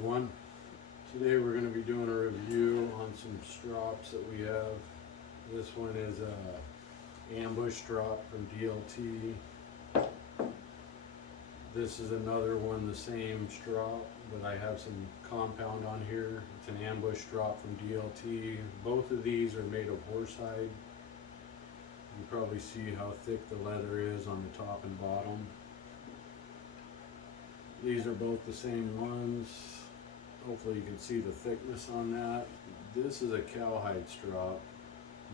everyone. Today we're going to be doing a review on some strops that we have. This one is a ambush strop from DLT. This is another one, the same strop, but I have some compound on here. It's an ambush strop from DLT. Both of these are made of horsehide. You can probably see how thick the leather is on the top and bottom. These are both the same ones. Hopefully you can see the thickness on that. This is a cowhide strop.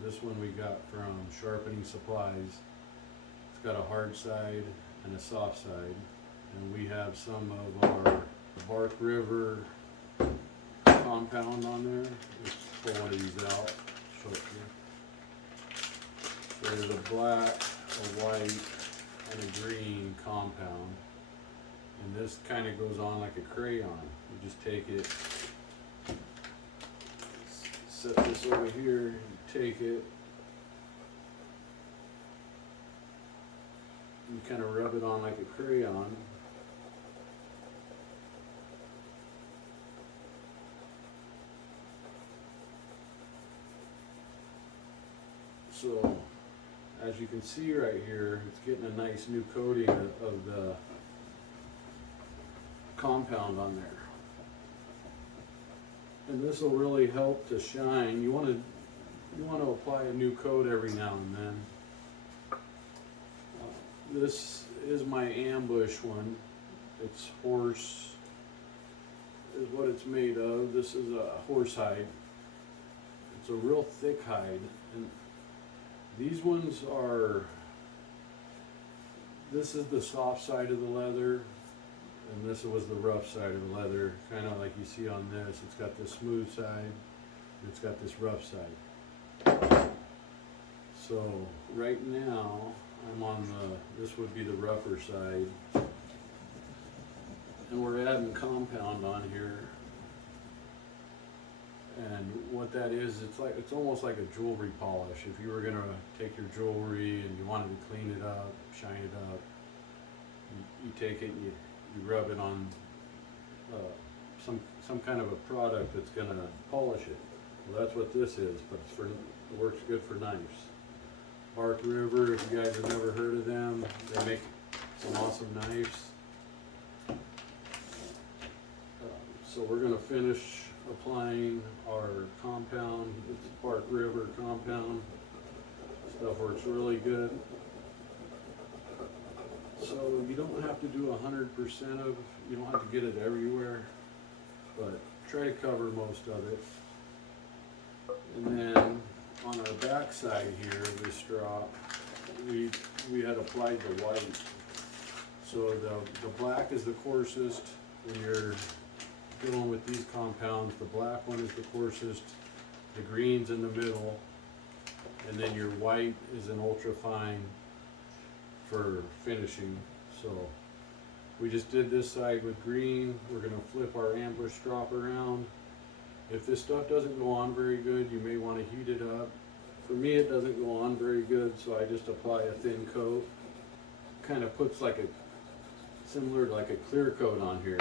This one we got from Sharpening Supplies. It's got a hard side and a soft side. And we have some of our Bark River compound on there. Let's pull one of these out, show it to you. So there's a black, a white, and a green compound. And this kind of goes on like a crayon. You just take it, set this over here, you take it, you kind of rub it on like a crayon. So, as you can see right here, it's getting a nice new coating of the compound on there, and this will really help to shine. You want to apply a new coat every now and then. This is my ambush one. It's horse is what it's made of. This is a horse hide. It's a real thick hide, and these ones are. This is the soft side of the leather. And this was the rough side of the leather, kind of like you see on this. It's got this smooth side, and it's got this rough side. So right now, I'm on this would be the rougher side. And we're adding compound on here. And what that is, it's almost like a jewelry polish. If you were gonna take your jewelry and you wanted to clean it up, shine it up, you take it and you rub it on some kind of a product that's going to polish it. Well, that's what this is, but it works good for knives. Bark River, if you guys have never heard of them, they make some awesome knives. So we're going to finish applying our compound. It's Bark River compound. Stuff works really good. So you don't have to do 100% of, you don't have to get it everywhere, but try to cover most of it. And then on our back side here, this strop, we had applied the white. So the black is the coarsest. When you're dealing with these compounds, the black one is the coarsest, the green's in the middle, and then your white is an ultra fine for finishing. So we just did this side with green. We're going to flip our ambush strop around. If this stuff doesn't go on very good, you may want to heat it up. For me, it doesn't go on very good, so I just apply a thin coat. Kind of puts like similar to like a clear coat on here.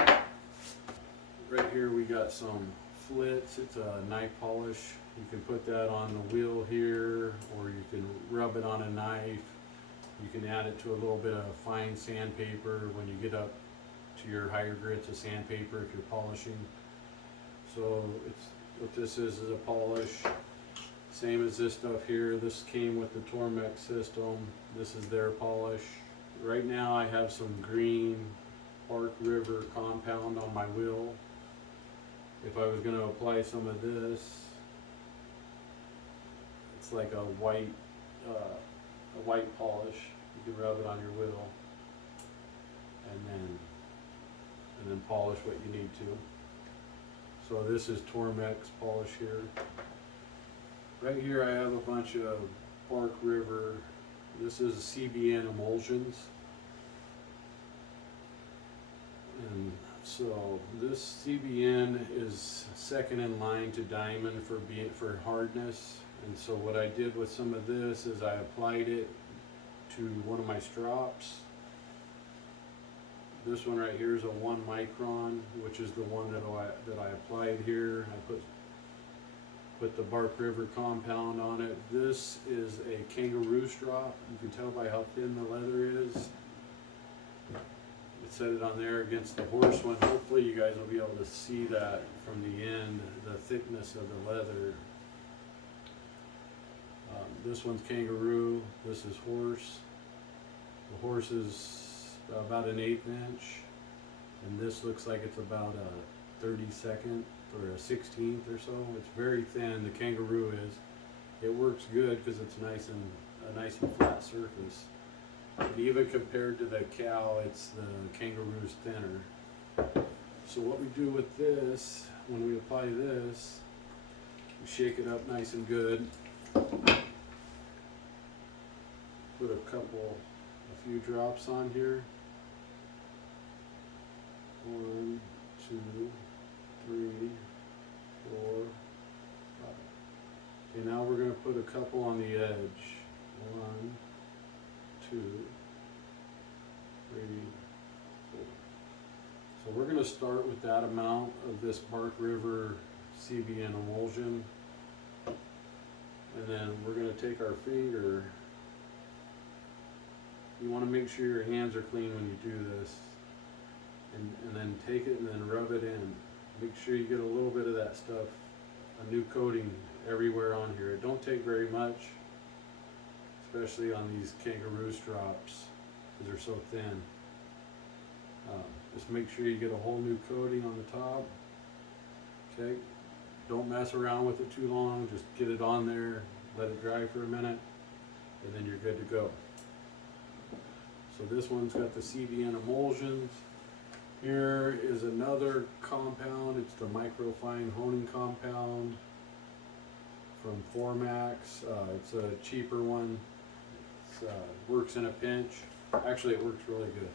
Right here we got some flits. It's a knife polish. You can put that on the wheel here, or you can rub it on a knife. You can add it to a little bit of fine sandpaper when you get up to your higher grits of sandpaper if you're polishing. So what this is a polish. Same as this stuff here. This came with the Tormex system. This is their polish. Right now I have some green Bark River compound on my wheel. If I was going to apply some of this, it's like a white polish. You can rub it on your wheel and then polish what you need to. So this is Tormex polish here. Right here I have a bunch of Bark River. This is CBN emulsions. And so this CBN is second in line to Diamond for hardness. And so what I did with some of this is I applied it to one of my strops. This one right here is a 1 micron, which is the one that I applied here. I put the Bark River compound on it. This is a kangaroo strop. You can tell by how thin the leather is. Set it on there against the horse one. Hopefully you guys will be able to see that from the end, the thickness of the leather. This one's kangaroo, this is horse. The horse is about an 1/8 inch, and this looks like it's about a 32nd or a 16th or so. It's very thin, the kangaroo is. It works good because it's a nice and flat surface. And even compared to the cow, the kangaroo's thinner. So what we do with this, when we apply this, we shake it up nice and good. Put a few drops on here. 1, 2, 3, 4, 5. Okay, now we're going to put a couple on the edge. 1, 2, 3, 4. So we're going to start with that amount of this Bark River CBN emulsion, and then we're going to take our finger. You want to make sure your hands are clean when you do this, and then take it and then rub it in. Make sure you get a little bit of that stuff, a new coating everywhere on here. It don't take very much, especially on these kangaroo strops because they're so thin. Just make sure you get a whole new coating on the top. Okay, don't mess around with it too long. Just get it on there, let it dry for a minute, and then you're good to go. So this one's got the CBN emulsions. Here is another compound. It's the microfine honing compound from Formax. It's a cheaper one. It works in a pinch. Actually, it works really good.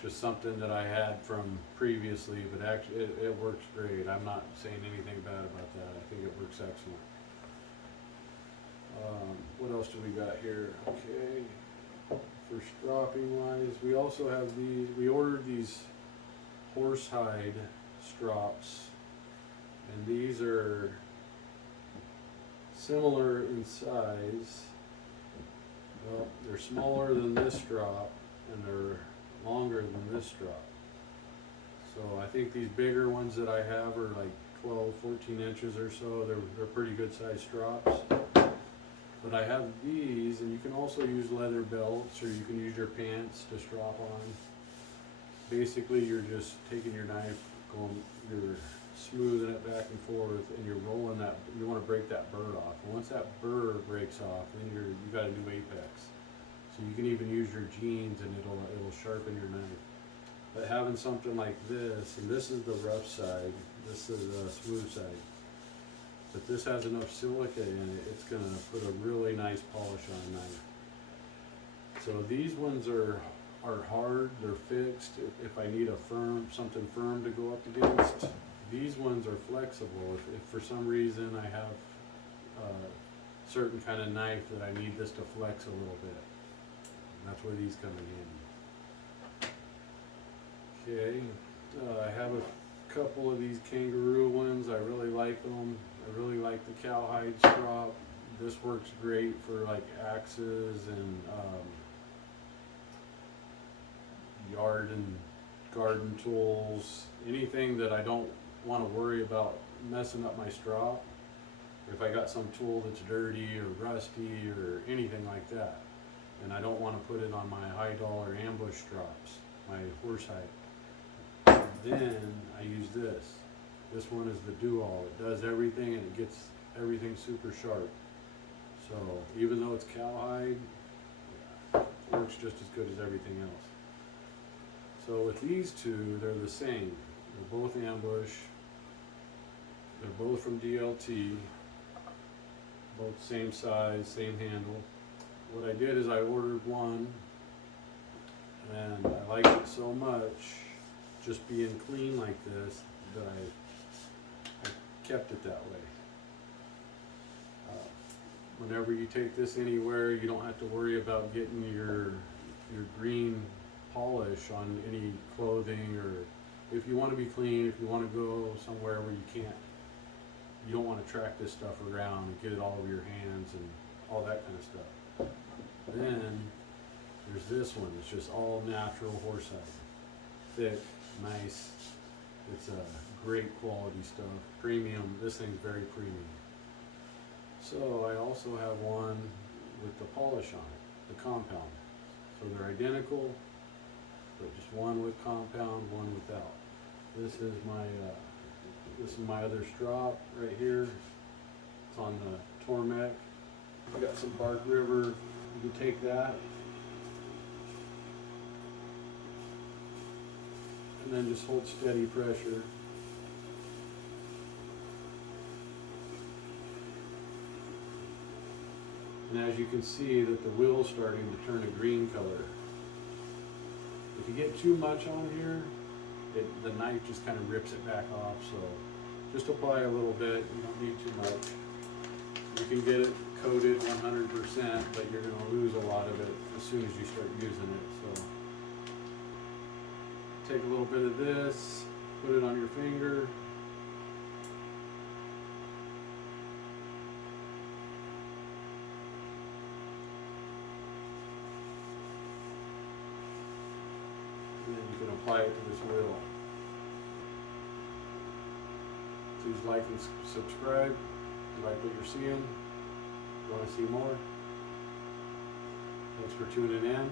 Just something that I had from previously, but actually it works great. I'm not saying anything bad about that. I think it works excellent. What else do we got here? Okay. For stropping wise, we also have these. We ordered these horsehide strops, and these are similar in size. Well, they're smaller than this strop, and they're longer than this strop. So I think these bigger ones that I have are like 12, 14 inches or so. They're pretty good sized strops. But I have these, and you can also use leather belts, or you can use your pants to strop on. Basically, you're just taking your knife, you're smoothing it back and forth, and you're rolling that. You want to break that burr off. And once that burr breaks off, then you got a new apex. So you can even use your jeans, and it'll sharpen your knife. But having something like this, and this is the rough side, this is the smooth side. But this has enough silica in it, it's going to put a really nice polish on a knife. So these ones are hard, they're fixed. If I need something firm to go up against, these ones are flexible. If for some reason I have a certain kind of knife that I need this to flex a little bit, that's where these come in. Okay, I have a couple of these kangaroo ones. I really like them. I really like the cowhide strop. This works great for like axes and yard and garden tools. Anything that I don't want to worry about messing up my strop. If I got some tool that's dirty or rusty or anything like that, and I don't want to put it on my high dollar ambush strops, my horsehide, then I use this. This one is the do-all. It does everything, and it gets everything super sharp. So even though it's cowhide, it works just as good as everything else. So with these two, they're the same. They're both ambush. They're both from DLT. Both same size, same handle. What I did is I ordered one, and I liked it so much, just being clean like this, that I kept it that way. Whenever you take this anywhere, you don't have to worry about getting your green polish on any clothing, or if you want to be clean, if you want to go somewhere where you don't want to track this stuff around and get it all over your hands and all that kind of stuff. Then there's this one. It's just all natural horsehide, thick, nice. It's a great quality stuff, premium. This thing's very premium. So I also have one with the polish on it, the compound. So they're identical, but just one with compound, one without. This is my other strop right here. It's on the Tormek. I got some Bark River. You can take that and then just hold steady pressure. And as you can see that the wheel's starting to turn a green color. If you get too much on here, the knife just kind of rips it back off. So just apply a little bit, you don't need too much. You can get it coated 100%, but you're going to lose a lot of it as soon as you start using it. So take a little bit of this, put it on your finger. And then you can apply it to this wheel. Please like and subscribe. If you like what you're seeing, you want to see more. Thanks for tuning in.